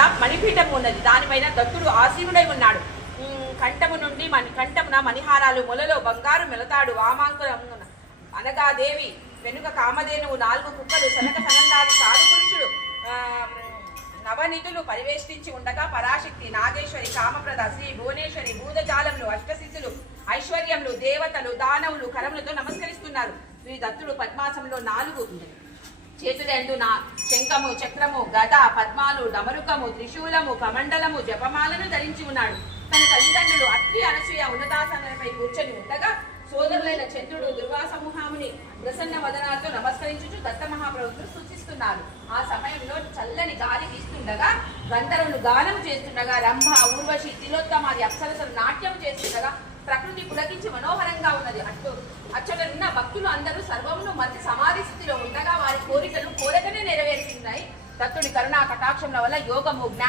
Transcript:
కింద మణిపీఠము ఉన్నది. దానిపైన దత్తుడు ఆసీనుడై ఉన్నాడు. కంఠము నుండి కంఠమున మణిహారాలు, మొలలో బంగారు మెలతాడు, వామాంకురము అనగా దేవి, వెనుక కామధేనువు, 4 కుక్కలు, సనక సనందాది సాధు పురుషులు, నవనిధులు పరివేష్టించి ఉండగా పరాశక్తి, నాగేశ్వరి, కామప్రద, శ్రీ భువనేశ్వరి, భూతజాలములు, అష్టసిద్ధులు, ఐశ్వర్యములు, దేవతలు, దానవులు కరములతో నమస్కరిస్తున్నారు. శ్రీ దత్తుడు పద్మాసంలో 4 చేతులందు శంఖము, చక్రము, గద, పద్మాలు, డమరుకము, త్రిశూలము, కమండలము, జపమాలను ధరించి ఉన్నాడు. తన తల్లిదండ్రులు అత్రి, అనసూయ ఉన్నతాసనంపై కూర్చొని ఉండగా సోదరులైన చంద్రుడు, దుర్వాసముహాముని ప్రసన్న వదనాలతో నమస్కరించుచు దత్త మహాప్రభువును సూచిస్తున్నారు. ఆ సమయంలో చల్లని గాలి వీస్తుండగా, గంధర్వులు గానం చేస్తుండగా, రంభ, ఊర్వశి, తిలోత్తమాది అప్సరసలు నాట్యం చేస్తుండగా ప్రకృతి పులకించి మనోహరంగా ఉన్నది. అచ్చటనున్న భక్తులు అందరూ సర్వమును మధ్య సమాధి స్థితిలో ఉండగా వారి కోరికలు కోరకనే నెరవేరుతున్నాయి. దత్తుడి కరుణా కటాక్షముల వల్ల యోగము, జ్ఞాన